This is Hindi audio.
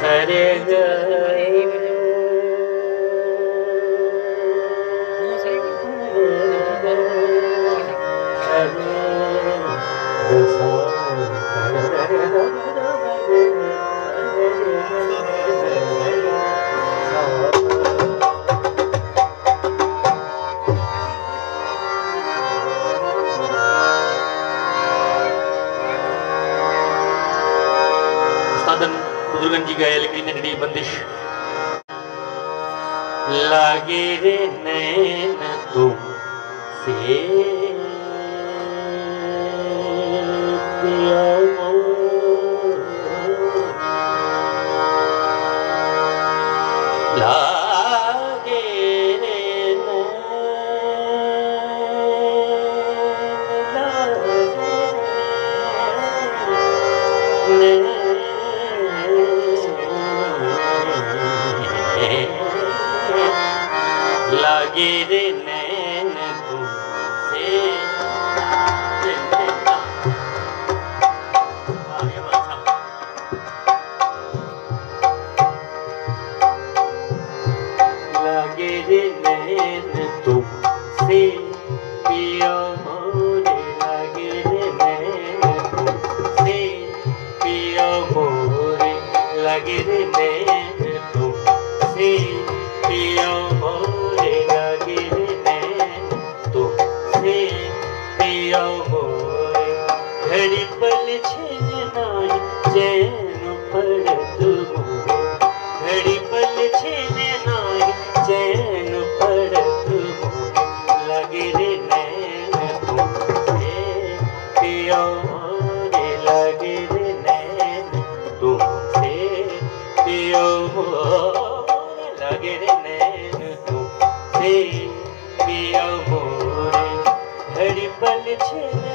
सरे बुजुर्गन जी गाया लेकिन नगड़ी बंदिश लागे रे नैन तुम से लागे रे नैन लागे रे नैन तुमसे लागे रे नैन तुमसे पिया मोरे लागे रे नैन तुमसे पिया मोरे लागे रे नैन तुमसे पिया मोरे लागे रे नैन तुमसे पिया मोरे घड़ी पल छिन नाई चैन पड़त मोरे घड़ी पल छिन नाई चैन पड़त मोरे लागे रे नैन तुमसे पिया मोरे लागे रे नैन तुमसे पिया मोरे लागे रे नैन तुमसे पिया मोरे घड़ी पल छिन